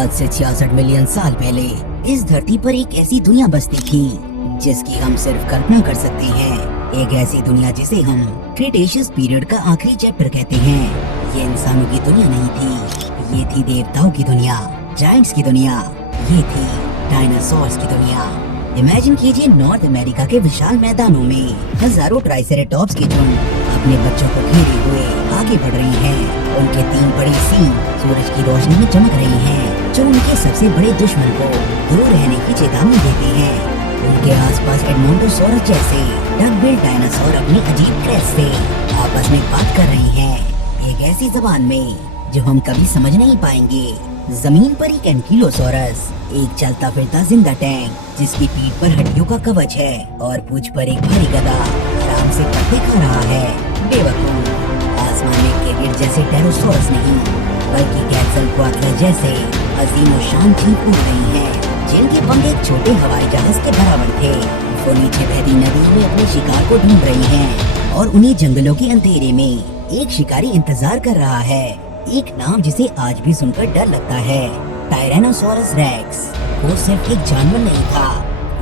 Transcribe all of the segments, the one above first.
आज से 66 मिलियन साल पहले इस धरती पर एक ऐसी दुनिया बसती थी जिसकी हम सिर्फ कल्पना कर सकते हैं। एक ऐसी दुनिया जिसे हम क्रिटेशियस पीरियड का आखिरी चैप्टर कहते हैं। ये इंसानों की दुनिया नहीं थी, ये थी देवताओं की दुनिया, जायंट्स की दुनिया, ये थी डायनासोर्स की दुनिया। इमेजिन कीजिए नॉर्थ अमेरिका के विशाल मैदानों में हजारों ट्राइसेरेटॉप्स की झुंड अपने बच्चों को घेरे हुए आगे बढ़ रही हैं। उनके 3 बड़ी सींग सूरज की रोशनी में चमक रही हैं, जो उनके सबसे बड़े दुश्मन को दूर रहने की चेतावनी देते हैं। उनके आसपास एडमोंटोसॉरस जैसे डक बिल्ड डायनासोर अपनी अजीब ड्रेस से आपस में बात कर रही हैं, एक ऐसी जबान में जो हम कभी समझ नहीं पाएंगे। जमीन पर एक एंकिलोसॉरस, एक चलता फिरता जिंदा टैंक जिसकी पीठ पर हड्डियों का कवच है और पूंछ पर एक भारी गदा आराम से पत्ते खा रहा है। बेवकूफ, आसमान में केवियर जैसे टेरोसॉरस नहीं बल्कि कैटज़ल्कोआत्ल जैसे अजीम और शान चींट उड़ रही हैं, जिनके पंख एक छोटे हवाई जहाज के बराबर थे। वो नीचे बहती नदी में अपने शिकार को ढूंढ रही हैं और उन्हीं जंगलों के अंधेरे में एक शिकारी इंतजार कर रहा है। एक नाम जिसे आज भी सुनकर डर लगता है, टायरेनोसोरस रेक्स। वो सिर्फ एक जानवर नहीं था,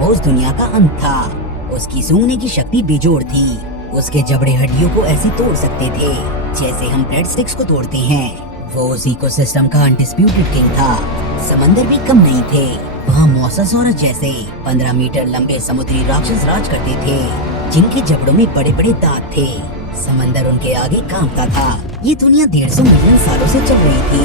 वो उस दुनिया का अंत था। उसकी सूंघने की शक्ति बेजोड़ थी, उसके जबड़े हड्डियों को ऐसे तोड़ सकते थे जैसे हम ब्रेड स्टिक्स को तोड़ते हैं। वो उस इकोसिस्टम का अनडिस्प्यूटेड किंग था। समंदर भी कम नहीं थे, वहाँ मोसासोरस जैसे 15 मीटर लंबे समुद्री राक्षस राज करते थे, जिनके जबड़ों में बड़े बड़े दांत थे। समंदर उनके आगे कांपता था। ये दुनिया 150 मिलियन सालों से चल रही थी,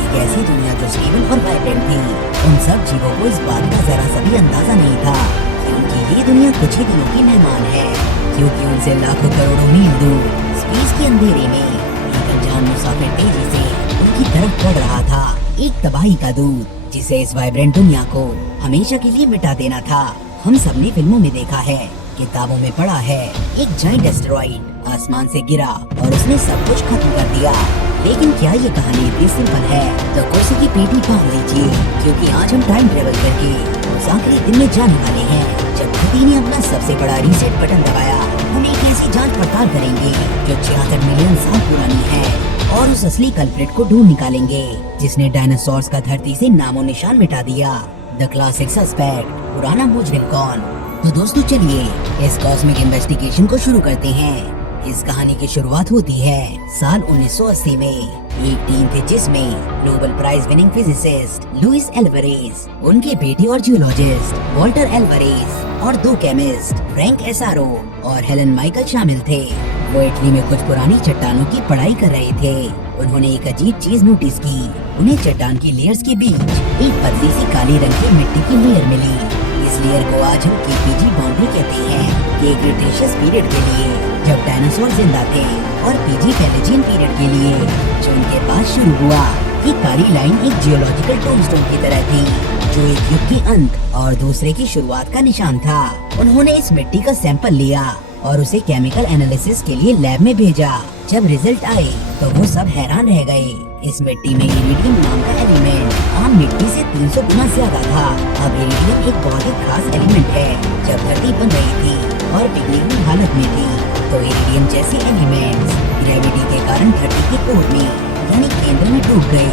एक ऐसी दुनिया जो स्टेबल और वाइब्रेंट थी। उन सब जीवों को इस बात का जरा सा भी अंदाजा नहीं था क्योंकि ये दुनिया कुछ ही दिनों की मेहमान है, क्योंकि उनसे लाखों करोड़ों मील दूर स्पेस के अंधेरे में एक अनजान मुसाफिर तेजी से उनकी तरफ बढ़ रहा था, एक तबाही का दूत जिसे इस वाइब्रेंट दुनिया को हमेशा के लिए मिटा देना था। हम सबने फिल्मों में देखा है, किताबों में पढ़ा है, एक जायंट एस्टेरॉइड आसमान से गिरा और उसने सब कुछ खत्म कर दिया। लेकिन क्या ये कहानी इतनी सिंपल है? तो कुर्सी की पेटी बांध लीजिए, क्योंकि आज हम टाइम ट्रेवल करके उस आखिरी दिन में जाने वाले हैं जब धरती ने अपना सबसे बड़ा रीसेट बटन दबाया। हम एक ऐसी जांच पड़ताल करेंगे जो 66 मिलियन साल पुरानी है और उस असली कल्प्रिट को ढूंढ निकालेंगे जिसने डायनासोर्स का धरती से नामो निशान मिटा दिया। द क्लासिक सस्पेक्ट, पुराना मुजरिम कौन? तो दोस्तों चलिए इस कॉस्मिक इन्वेस्टिगेशन को शुरू करते हैं। इस कहानी की शुरुआत होती है साल 1980 में। एक टीम थे जिसमें Nobel prize winning physicist Luis Alvarez, उनके बेटे और जियोलॉजिस्ट वॉल्टर एल्वारेज और 2 केमिस्ट फ्रैंक एसारो और हेलन माइकल शामिल थे। वो इटली में कुछ पुरानी चट्टानों की पढ़ाई कर रहे थे। उन्होंने एक अजीब चीज नोटिस की। उन्हें चट्टान की लेयर्स के बीच एक पतली सी काली रंग की मिट्टी की लेयर मिली। इस लेयर को आज हम केपीजी बाउंड्री कहते हैं कि क्रिटेशियस पीरियड के लिए जब डायनासोर जिंदा थे और पीजी पैलेजियन पीरियड के लिए जो उनके पास शुरू हुआ। ये काली लाइन एक जियोलॉजिकल टोमस्टोन की तरह थी जो एक युग के अंत और दूसरे की शुरुआत का निशान था। उन्होंने इस मिट्टी का सैंपल लिया और उसे केमिकल एनालिसिस के लिए लैब में भेजा। जब रिजल्ट आए तो वो सब हैरान रह गए। इस मिट्टी में इरिडियम नाम का एलिमेंट आम मिट्टी से 300 गुना ज्यादा था। अब इरिडियम एक बहुत ही खास एलिमेंट है। जब धरती बन रही थी और पिघली हुई हालत में थी तो इरिडियम जैसे एलिमेंट्स ग्रेविटी के कारण धरती के कोर में यानी केंद्र में डूब गए।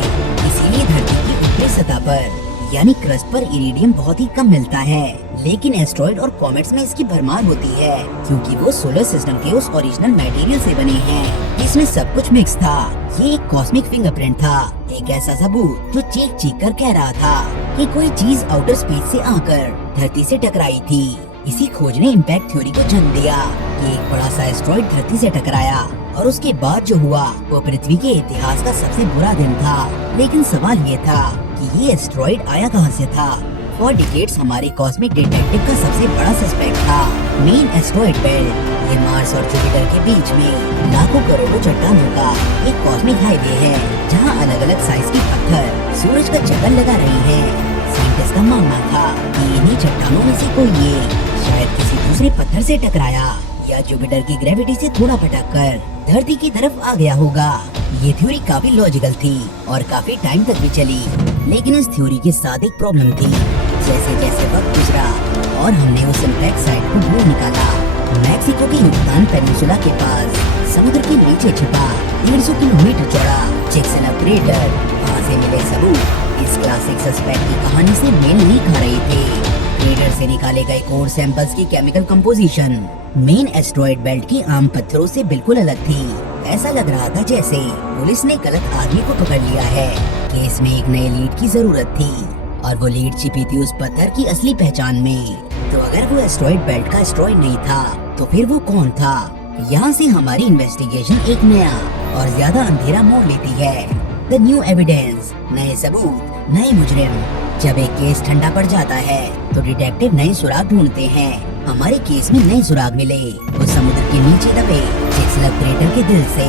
इसीलिए धरती की ऊपरी सतह पर यानी क्रस्ट पर इरिडियम बहुत ही कम मिलता है, लेकिन एस्ट्रॉइड और कॉमेट्स में इसकी भरमार होती है क्योंकि वो सोलर सिस्टम के उस ओरिजिनल मटेरियल से बने हैं जिसमें सब कुछ मिक्स था। ये एक कॉस्मिक फिंगरप्रिंट था, एक ऐसा सबूत जो चीख चीख कर कह रहा था कि कोई चीज आउटर स्पेस से आकर धरती से टकराई थी। इसी खोज ने इम्पैक्ट थ्योरी को जन्म दिया कि एक बड़ा सा एस्ट्रॉइड धरती से टकराया और उसके बाद जो हुआ वो पृथ्वी के इतिहास का सबसे बुरा दिन था। लेकिन सवाल ये था कि ये एस्ट्रॉइड आया कहां से था? फॉर डिकेड्स हमारे कॉस्मिक डिटेक्टिव का सबसे बड़ा सस्पेक्ट था मेन एस्ट्रॉइड बेल्ट। ये मार्स और जुपिटर के बीच में लाखों करोड़ों चट्टानों का एक कॉस्मिक हाईवे है जहां अलग अलग साइज के पत्थर सूरज का चक्कर लगा रही है। साइंटिस्ट का मानना था कि इन्हीं चट्टानों में से कोई ये शायद किसी दूसरे पत्थर से टकराया या जुपिटर की ग्रेविटी से थोड़ा भटक कर धरती की तरफ आ गया होगा। ये थ्योरी काफी लॉजिकल थी और काफी टाइम तक भी चली, लेकिन इस थ्योरी के साथ एक प्रॉब्लम थी। जैसे जैसे वक्त गुजरा और हमने उस इम्पैक्ट साइट को ढूंढ निकाला, मैक्सिको के युक्तान पेनिनसुला के पास समुद्र के नीचे छिपा 150 किलोमीटर चौड़ा चिक्सेना क्रेटर, वहाँ से मिले सबूत इस एक्स क्लासिक सस्पेक्ट की कहानी से मेल नहीं खा रही थी। क्रेटर से निकाले गए कोर सैंपल्स की chemical composition main asteroid belt के आम पत्थरों से बिल्कुल अलग थी। ऐसा लग रहा था जैसे पुलिस ने गलत आदमी को पकड़ लिया है। केस में एक नए लीड की जरूरत थी और वो लीड छिपी थी उस पत्थर की असली पहचान में। तो अगर वो एस्ट्रॉइड बेल्ट का एस्ट्रॉइड नहीं था तो फिर वो कौन था? यहाँ से हमारी इन्वेस्टिगेशन एक नया और ज्यादा अंधेरा मोड़ लेती है। द न्यू एविडेंस, नए सबूत, नए मुजरिम। जब एक केस ठंडा पड़ जाता है तो डिटेक्टिव नए सुराग ढूंढते हैं। हमारे केस में नए सुराग मिले वो समुद्र के नीचे दबे चिक्सलग क्रेटर के दिल से।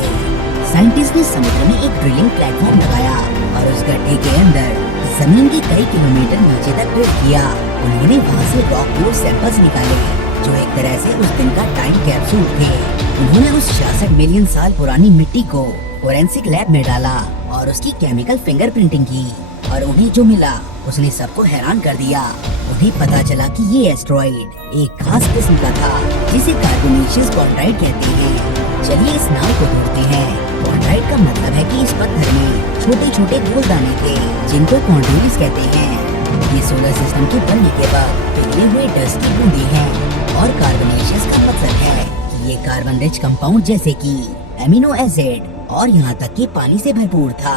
साइंटिस्ट ने समुद्र में एक ड्रिलिंग प्लेटफॉर्म लगाया और उस गड्ढे के अंदर जमीन के कई किलोमीटर नीचे तक ड्रिल किया। उन्होंने वहाँ से रॉक प्योर सैंपल्स निकाले जो एक तरह से उस दिन का टाइम कैप्सूल थे। उन्होंने उस 66 मिलियन साल पुरानी मिट्टी को फोरेंसिक लैब में डाला और उसकी केमिकल फिंगरप्रिंटिंग की और उन्हें जो मिला उसने सबको हैरान कर दिया। उन्हें पता चला कि ये एस्ट्रॉइड एक खास किस्म का था जिसे कार्बोनेशियस कॉन्ड्राइट कहते हैं। चलिए इस नाम को ढूंढते हैं। कॉन्ड्राइट का मतलब है कि इस पत्थर में छोटे छोटे गोल दाने थे जिनको कॉन्ड्रोइड्स कहते हैं। ये सोलर सिस्टम के बनने के बाद पिघले हुए डस्ट की बूंदें हैं और कार्बोनेशियस का मतलब है कि ये कार्बन रिच कंपाउंड जैसे कि एमिनो एसिड और यहाँ तक कि पानी से भरपूर था।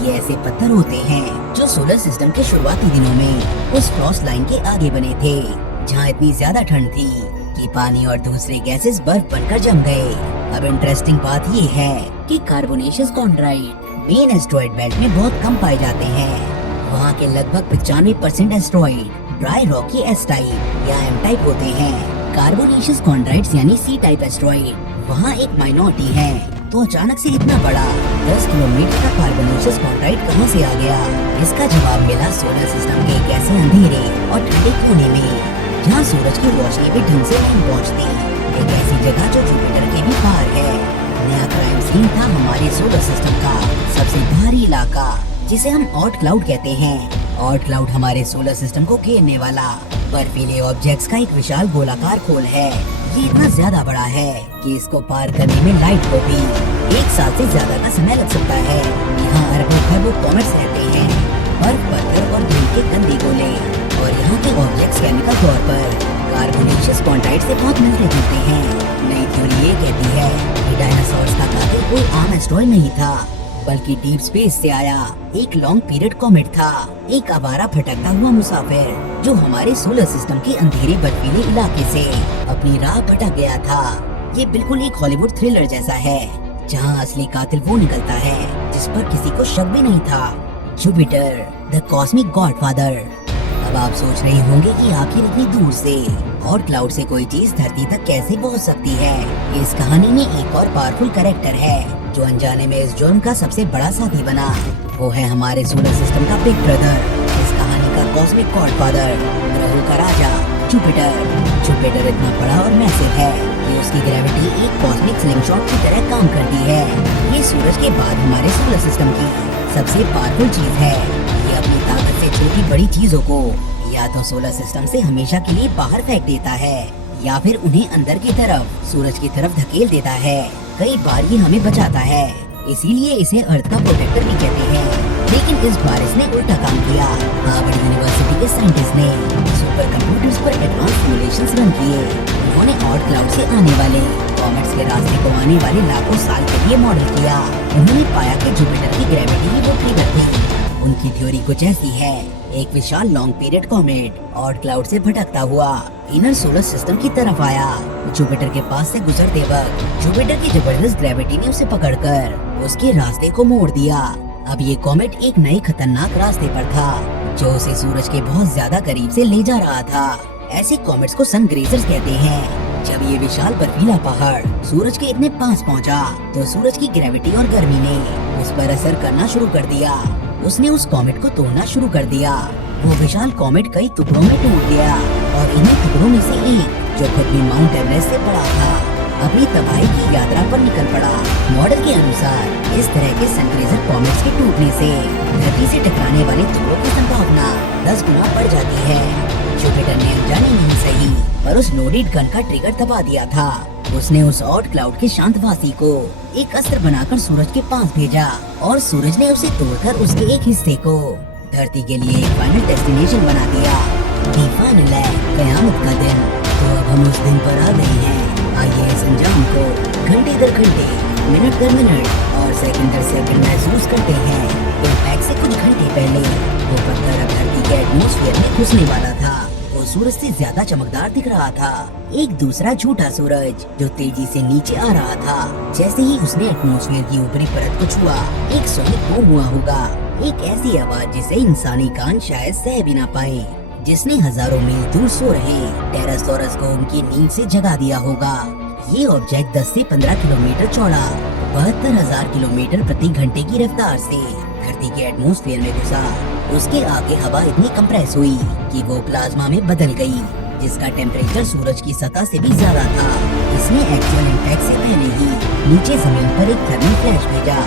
ये ऐसे पत्थर होते हैं जो सोलर सिस्टम के शुरुआती दिनों में उस फ्रॉस्ट लाइन के आगे बने थे जहाँ इतनी ज्यादा ठंड थी कि पानी और दूसरे गैसेस बर्फ बनकर जम गए। अब इंटरेस्टिंग बात ये है कि carbonaceous chondrite main asteroid belt में बहुत कम पाए जाते हैं। वहाँ के लगभग 95% asteroid dry Rocky S type या एम टाइप होते हैं। कार्बोनेशियस कॉन्ड्राइट्स यानी सी टाइप एस्ट्रॉइड वहाँ एक माइनॉरिटी है। तो अचानक से इतना बड़ा 10 किलोमीटर का कार्बोनेशियस कॉन्ड्राइट कहाँ से आ गया? इसका जवाब मिला सोलर सिस्टम के एक ऐसे अंधेरे और ठंडे कोने में जहाँ सूरज की रोशनी भी ढंग से नहीं पहुँचती। एक ऐसी जगह जो जुपिटर के भी पार है। नया क्राइम सीन था हमारे सोलर सिस्टम का सबसे भारी इलाका जिसे हम ऑट क्लाउड कहते हैं। ऑट क्लाउड हमारे सोलर सिस्टम को घेरने वाला बर्फीले ऑब्जेक्ट्स का एक विशाल गोलाकार खोल है। ये इतना ज्यादा बड़ा है कि इसको पार करने में लाइट को भी 1 साल से ज्यादा का समय लग सकता है। यहाँ अरबों खरबों कॉमेट्स रहते हैं, बर्फ, पत्थर और धूल के गंदे गोले। और यहाँ के ऑब्जेक्ट्स केमिकल तौर पर कार्बोनेशियस कॉन्ड्राइट से बहुत मिलते जुलते हैं। नई थ्योरी ये कहती है कि डायनासोर्स का कातिल कोई आम एस्ट्रॉइड नहीं था बल्कि डीप स्पेस से आया एक लॉन्ग पीरियड कॉमेट था। एक आवारा भटकता हुआ मुसाफिर जो हमारे सोलर सिस्टम के अंधेरे बर्फीले इलाके से अपनी राह भटक गया था। ये बिल्कुल एक हॉलीवुड थ्रिलर जैसा है जहाँ असली कातिल वो निकलता है जिस पर किसी को शक भी नहीं था। Jupiter, the cosmic godfather. अब आप सोच रहे होंगे कि आखिर इतनी दूर से और क्लाउड से कोई चीज धरती तक कैसे पहुंच सकती है। इस कहानी में एक और पावरफुल कैरेक्टर है जो अनजाने में इस जुर्म का सबसे बड़ा साथी बना। वो है हमारे सोलर सिस्टम का बिग ब्रदर, इस कहानी का कॉस्मिक गॉडफादर, ग्रहों का राजा जुपिटर। जुपिटर इतना बड़ा और मैसिव है कि उसकी ग्रेविटी एक कॉस्मिक स्लिंगशॉट की तरह काम करती है। ये सूरज के बाद हमारे सोलर सिस्टम की सबसे पावरफुल चीज है। ये अपनी ताकत से छोटी बड़ी चीजों को या तो सोलर सिस्टम से हमेशा के लिए बाहर फेंक देता है या फिर उन्हें अंदर की तरफ सूरज की तरफ धकेल देता है। कई बार ये हमें बचाता है, इसीलिए इसे अर्थ का प्रोटेक्टर भी कहते हैं। लेकिन इस बार इसने उल्टा काम किया। हार्वर्ड यूनिवर्सिटी के साइंटिस्ट ने सुपर कंप्यूटर्स पर एडवांस सिमुलेशंस रन किए। उन्होंने ऑट क्लाउड से आने वाले कॉमेट्स के रास्ते को आने वाले लाखों साल के लिए मॉडल किया। उन्होंने पाया कि जुपिटर की ग्रेविटी ही वो ट्रिगर थी। उनकी थ्योरी कुछ ऐसी है, एक विशाल long period comet Oort cloud से भटकता हुआ इनर सोलर सिस्टम की तरफ आया। जुपिटर के पास से गुजरते वक्त जुपिटर की जबरदस्त ग्रेविटी ने उसे पकड़कर उसके रास्ते को मोड़ दिया। अब ये कॉमेट एक नए खतरनाक रास्ते पर था जो उसे सूरज के बहुत ज्यादा करीब से ले जा रहा था। ऐसे कॉमेट्स को सन ग्रेजर्स कहते हैं। जब ये विशाल बर्फीला पहाड़ सूरज के इतने पास पहुंचा, तो सूरज की ग्रेविटी और गर्मी ने उस पर असर करना शुरू कर दिया। उसने उस कॉमेट को तोड़ना शुरू कर दिया। वो विशाल कॉमेट कई टुकड़ों में टूट गया और इन्हीं टुकड़ों में से एक जो खुद भी माउंट एवरेस्ट से बड़ा था अपनी तबाही की यात्रा पर निकल पड़ा। मॉडल के अनुसार इस तरह के सनक्रेजर कॉमेट्स के टूटने से धरती से टकराने वाले टुकड़ों की संभावना 10 गुना बढ़ जाती है। जुपिटर ने अनजाने नहीं सही पर उस लोडेड गन का ट्रिगर दबा दिया था। उसने उस ऑट क्लाउड के शांतवासी को एक अस्त्र बनाकर सूरज के पास भेजा और सूरज ने उसे तोड़कर उसके एक हिस्से को धरती के लिए एक फाइनल डेस्टिनेशन बना दिया। दी फाइनल है कयामत का दिन। तो अब हम उस दिन पर आ गए हैं। आइए इस अंजाम को घंटे दर घंटे, मिनट दर मिनट और सेकंड दर सेकंड महसूस करते हैं। इम्पैक्ट से कुछ घंटे पहले वो पत्थर अब धरती के एटमॉस्फेयर में घुसने वाला था। वो सूरज से ज्यादा चमकदार दिख रहा था। एक दूसरा झूठा सूरज जो तेजी से नीचे आ रहा था। जैसे ही उसने एटमॉस्फेयर की ऊपरी परत को छुआ, एक सोनिक बूम हुआ होगा। एक ऐसी आवाज जिसे इंसानी कान शायद सह भी ना पाए, जिसने हजारों मील दूर सो रहे टेरासोरस को उनकी नींद से जगा दिया होगा। ये ऑब्जेक्ट 10 से 15 किलोमीटर चौड़ा, 72,000 किलोमीटर प्रति घंटे की रफ्तार से धरती के एटमॉस्फेयर में घुसा। उसके आगे हवा इतनी कंप्रेस हुई कि वो प्लाज्मा में बदल गई, जिसका टेम्परेचर सूरज की सतह से भी ज्यादा था। इसने एक्चुअल इम्पैक्ट से पहले ही नीचे जमीन पर एक थर्मल फ्लैश भेजा,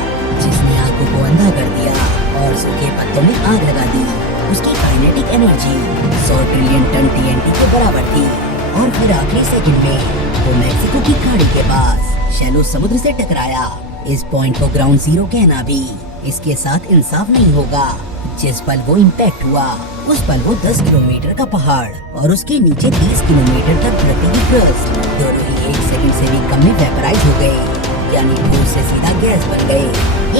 जिसने आंखों को अंधा कर दिया और सूखे पत्तों में आग लगा दी। उसकी kinetic energy 100 trillion ton TNT के बराबर थी। और फिर आखिरी सेकंड में वो मैक्सिको की खाड़ी के पास शैलो समुद्र से टकराया। इस पॉइंट को ग्राउंड जीरो कहना भी इसके साथ इंसाफ नहीं होगा। जिस पल वो इम्पैक्ट हुआ, उस पल वो 10 किलोमीटर का पहाड़ और उसके नीचे 30 किलोमीटर तक धरती की क्रस्ट दोनों ही 1 सेकंड से भी कम में वेपराइज हो गए, यानी ठोस से सीधा गैस बन गए।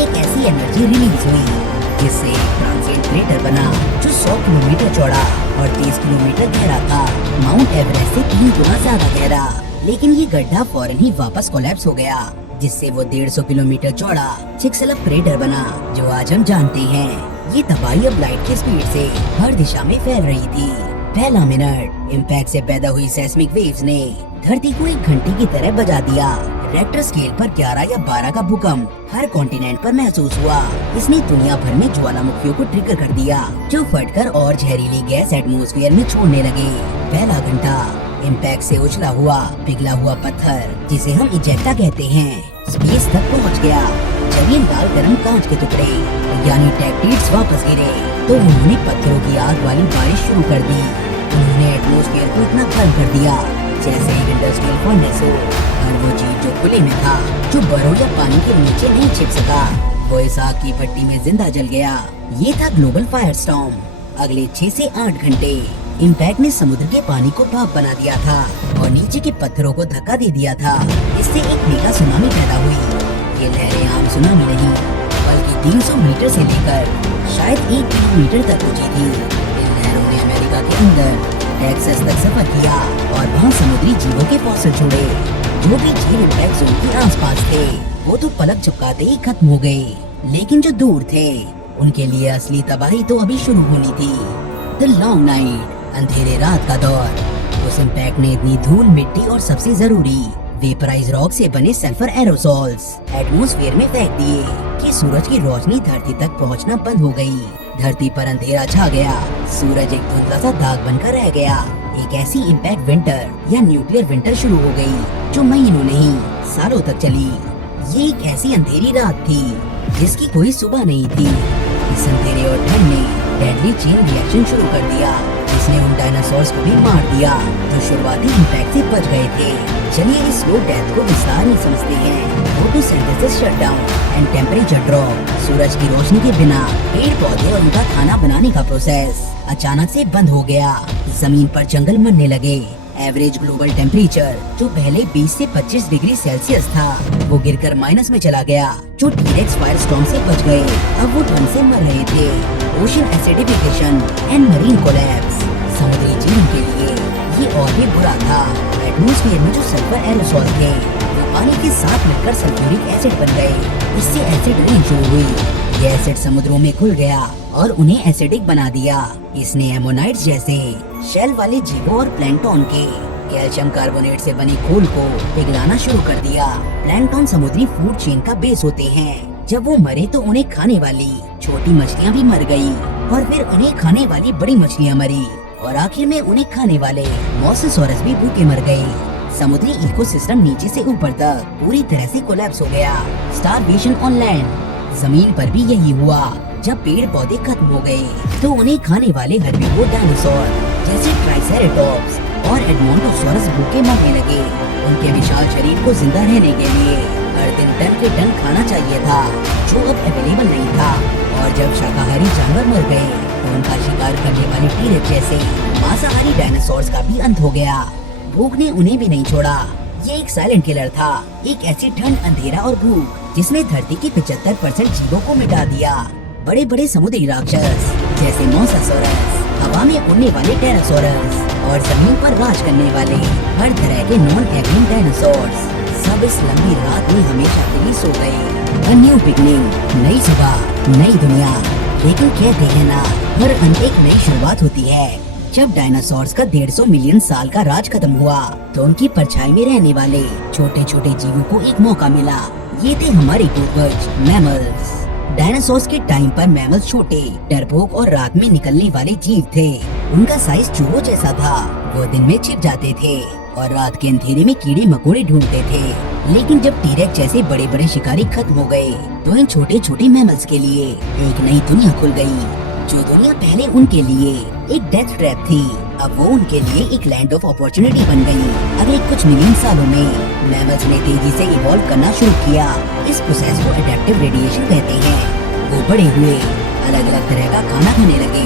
एक ऐसी एनर्जी रिलीज हुई जिससे एक ट्रांसिएंट क्रेटर बना जो 100 किलोमीटर चौड़ा और 30 किलोमीटर गहरा था। माउंट एवरेस्ट से 3 गुना ज्यादा गहरा। लेकिन ये गड्ढा फौरन ही वापस कोलैप्स हो गया, जिससे वो 150 किलोमीटर चौड़ा चिक्सलप क्रेटर बना जो आज हम जानते हैं। ये तबाही अब लाइट की स्पीड से हर दिशा में फैल रही थी। पहला मिनट इम्पैक्ट से पैदा हुई सेस्मिक वेव्स ने धरती को एक घंटी की तरह बजा दिया। रेक्टर स्केल पर 11 या 12 का भूकंप हर कॉन्टिनेंट पर महसूस हुआ। इसने दुनिया भर में ज्वालामुखियों को ट्रिगर कर दिया, जो फटकर और जहरीली गैस एटमॉस्फेयर में छोड़ने लगे। पहला घंटा इम्पैक्ट से उछला हुआ पिघला हुआ पत्थर, जिसे हम इजेक्टा कहते हैं, स्पेस तक पहुंच गया। जब ये लाल गर्म कांच के टुकड़े यानी टेक्टिड्स वापस गिरे, तो उन्होंने पत्थरों की आग वाली बारिश शुरू कर दी। उन्होंने एटमॉस्फेयर को इतना गर्म कर दिया जैसे एक इंडस्ट्रियल फर्नेस हो। और वो चीज जो खुले में था, जो बर्फ या पानी के नीचे नहीं छिप सका, वो इस आग की भट्टी में जिंदा जल गया। ये था ग्लोबल फायर स्टॉर्म। अगले 6 से 8 घंटे इम्पैक्ट ने समुद्र के पानी को भाप बना दिया था और नीचे के पत्थरों को धक्का दे दिया था। इससे एक मेगा सुनामी पैदा हुई। ये लहरें आम सुनामी नहीं, बल्कि 300 मीटर से लेकर शायद 1 किलोमीटर तक ऊंची थी। इन लहरों ने अमेरिका के अंदर टेक्सास तक सफर किया और वहाँ समुद्री जीवों के फॉसिल छोड़े। जो भी जीव इम्पैक्ट जोन के आसपास थे, वो तो पलक झपकाते ही खत्म हो गए। लेकिन जो दूर थे, उनके लिए असली तबाही तो अभी शुरू होनी थी। द लॉन्ग नाइट, अंधेरे रात का दौर। उस इम्पैक्ट ने इतनी धूल, मिट्टी और सबसे जरूरी वेपराइज रॉक से बने सल्फर एरोसोल्स एटमॉस्फेयर में फेंक दिए कि सूरज की रोशनी धरती तक पहुंचना बंद हो गई। धरती पर अंधेरा छा गया। सूरज एक धुंधला सा दाग बनकर रह गया। एक ऐसी इम्पैक्ट विंटर या न्यूक्लियर विंटर शुरू हो गई, जो महीनों नहीं सालों तक चली। ये एक ऐसी अंधेरी रात थी जिसकी कोई सुबह नहीं थी। इस अंधेरे और ठंड ने डेडली चेन रिएक्शन शुरू कर दिया, जिसने उन डायनासोर्स को भी मार दिया जो शुरुआती इम्पैक्ट से बच गए थे। चलिए इस स्लो डेथ को विस्तार में समझते हैं। Photosynthesis shutdown and temperature drop. सूरज की रोशनी के बिना पेड़ पौधे और उनका खाना बनाने का प्रोसेस अचानक से बंद हो गया। जमीन पर जंगल मरने लगे। एवरेज ग्लोबल टेम्परेचर जो पहले 20 से 25 डिग्री सेल्सियस था, वो गिरकर माइनस में चला गया। जो टीरेक्स फायर स्टॉर्म से बच गए, अब वो ठंड से मर रहे थे। Ocean acidification and marine collapse. समुद्री जीवन के लिए ये और भी बुरा था। एटमॉस्फेयर में जो सल्फर एरोसोल थे, वो पानी के साथ मिलकर सल्फ्यूरिक एसिड बन गए। इससे एसिड रेन शुरू हुई। ये एसिड समुद्रों में घुल गया और उन्हें एसिडिक बना दिया। इसने एमोनाइट्स जैसे शेल वाले जीवों और प्लैंकटन के कैल्शियम कार्बोनेट से बनी खोल को पिघलाना शुरू कर दिया। प्लैंकटन समुद्री फूड चेन का बेस होते हैं। जब वो मरे तो उन्हें खाने वाली छोटी मछलियाँ भी मर गयी, और फिर उन्हें खाने वाली बड़ी मछलियाँ मरी, और आखिर में उन्हें खाने वाले मोसासॉरस भी भूखे मर गए। समुद्री इकोसिस्टम नीचे से ऊपर तक पूरी तरह से कोलैप्स हो गया। Starvation on land. जमीन पर भी यही हुआ। जब पेड़ पौधे खत्म हो गए, तो उन्हें खाने वाले हर्बीवोर डायनासोर जैसे ट्राइसेरेटॉप्स और एडमोंटोसॉरस भूखे मरने लगे। उनके विशाल शरीर को जिंदा रहने के लिए हर दिन टन के टन खाना चाहिए था, जो अब अवेलेबल नहीं था। और जब शाकाहारी जानवर मर गए तो उनका शिकार करने वाले टीरेक्स जैसे मांसाहारी डायनासोर्स का भी अंत हो गया। भूख ने उन्हें भी नहीं छोड़ा। ये एक साइलेंट किलर था, एक ऐसी ठंड, अंधेरा और भूख जिसने धरती के 75% जीवों को मिटा दिया। बड़े बड़े समुद्री राक्षस जैसे मोसासोरस, हवा में उड़ने वाले टेरासोरस और जमीन पर राज करने वाले हर तरह के नॉन एवियन डायनासोर्स सब इस लंबी रात में हमेशा के लिए सो गए। A new beginning, नई सुबह, नई दुनिया। लेकिन कहते हैं ना, हर अंत एक नई शुरुआत होती है। जब डायनासोर्स का 150 मिलियन साल का राज खत्म हुआ तो उनकी परछाई में रहने वाले छोटे छोटे जीवों को एक मौका मिला। ये थे हमारे पूर्वज मैमल्स। डायनासोर्स के टाइम पर मैमल्स छोटे, डरपोक और रात में निकलने वाले जीव थे। उनका साइज चूहों जैसा था। वो दिन में छिप जाते थे और रात के अंधेरे में कीड़े मकोड़े ढूंढते थे। लेकिन जब टीरेक्स जैसे बड़े बड़े शिकारी खत्म हो गए तो इन छोटे छोटे मैमल्स के लिए एक नई दुनिया खुल गई। जो दुनिया पहले उनके लिए एक डेथ ट्रैप थी, अब वो उनके लिए एक लैंड ऑफ अपॉर्चुनिटी बन गई। अगले कुछ मिलियन सालों में मैमल्स ने तेजी से इवॉल्व करना शुरू किया। इस प्रोसेस को एडेप्टिव रेडिएशन कहते हैं। वो बड़े हुए, अलग अलग तरह का खाना खाने लगे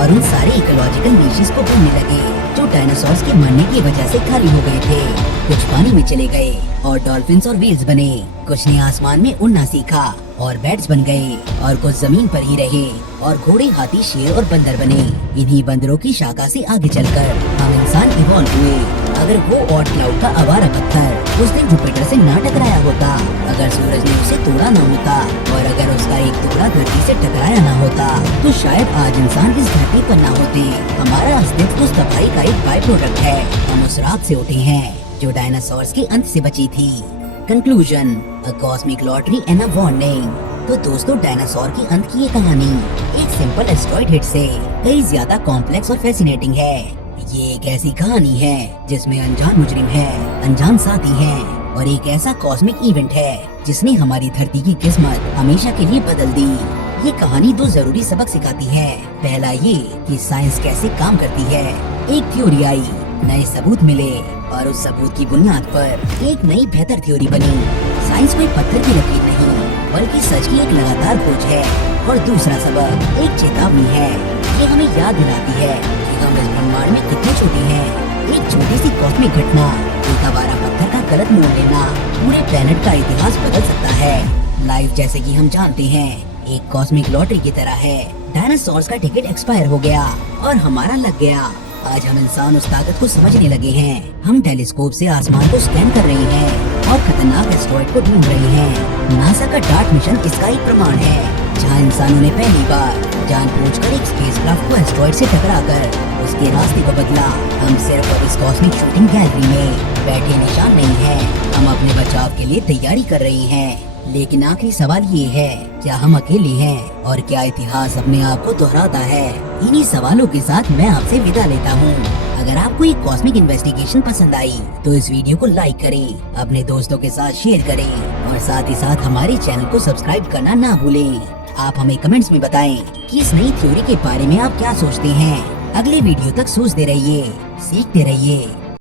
और उन सारे इकोलॉजिकल निशेस को भूलने लगे जो डायनासोर्स के मरने की वजह से खाली हो गए थे। कुछ पानी में चले गए और डॉल्फिन्स और व्हेल्स बने। कुछ ने आसमान में उड़ना सीखा और बैट्स बन गए और कुछ जमीन पर ही रहे और घोड़े, हाथी, शेर और बंदर बने। इन्हीं बंदरों की शाखा से आगे चलकर हम इंसान इवॉल्व हुए। अगर वो ऑट क्लाउड का आवारा पत्थर उस दिन जुपिटर से ना टकराया होता, अगर सूरज ने उसे तोड़ा ना होता और अगर उसका एक टुकड़ा धरती से टकराया ना होता तो शायद आज इंसान इस धरती पर ना होते। हमारा अस्तित्व उस तबाही का एक बाय प्रोडक्ट है। हम उस रात से उठे हैं जो डायनासोर्स के अंत से बची थी। Conclusion, a cosmic lottery and a warning. तो दोस्तों, डायनासोर की अंत की ये कहानी एक सिंपल एस्टेरॉयड हिट से कई ज्यादा कॉम्प्लेक्स और फैसिनेटिंग है। ये एक ऐसी कहानी है जिसमें अनजान मुजरिम है, अनजान साथी है और एक ऐसा कॉस्मिक इवेंट है जिसने हमारी धरती की किस्मत हमेशा के लिए बदल दी। ये कहानी दो जरूरी सबक सिखाती है। पहला ये कि साइंस कैसे काम करती है। एक थ्योरी आई, नए सबूत मिले और उस सबूत की बुनियाद पर एक नई बेहतर थ्योरी बनी। साइंस कोई पत्थर की लकीर नहीं बल्कि सच की एक लगातार खोज है। और दूसरा सबक एक चेतावनी है। ये हमें याद दिलाती है कि हम इस ब्रह्मांड में कितने छोटे हैं। एक छोटी सी कॉस्मिक घटना, एक आवारा पत्थर का गलत मोड़ लेना पूरे प्लेनेट का इतिहास बदल सकता है। लाइफ जैसे कि हम जानते हैं एक कॉस्मिक लॉटरी की तरह है। डायनासोर्स का टिकट एक्सपायर हो गया और हमारा लग गया। आज हम इंसान उस ताकत को समझने लगे हैं। हम टेलीस्कोप से आसमान को स्कैन कर रहे हैं और खतरनाक एस्टेरॉयड को ढूंढ रहे हैं। नासा का डार्ट मिशन इसका एक प्रमाण है, जहां इंसानों ने पहली बार जानबूझकर एक स्पेसक्राफ्ट को एस्टेरॉयड से टकराकर उसके रास्ते को बदला। हम सिर्फ अब इस कॉस्मिक शूटिंग गैलरी में बैठे निशान नहीं है, हम अपने बचाव के लिए तैयारी कर रहे हैं। लेकिन आखिरी सवाल ये है, क्या हम अकेले हैं और क्या इतिहास अपने आप को दोहराता है? इन्हीं सवालों के साथ मैं आपसे विदा लेता हूँ। अगर आपको ये कॉस्मिक इन्वेस्टिगेशन पसंद आई तो इस वीडियो को लाइक करें, अपने दोस्तों के साथ शेयर करें और साथ ही साथ हमारे चैनल को सब्सक्राइब करना ना भूलें। आप हमें कमेंट्स में बताएं कि इस नई थ्योरी के बारे में आप क्या सोचते हैं। अगले वीडियो तक सोचते रहिए, सीखते रहिए।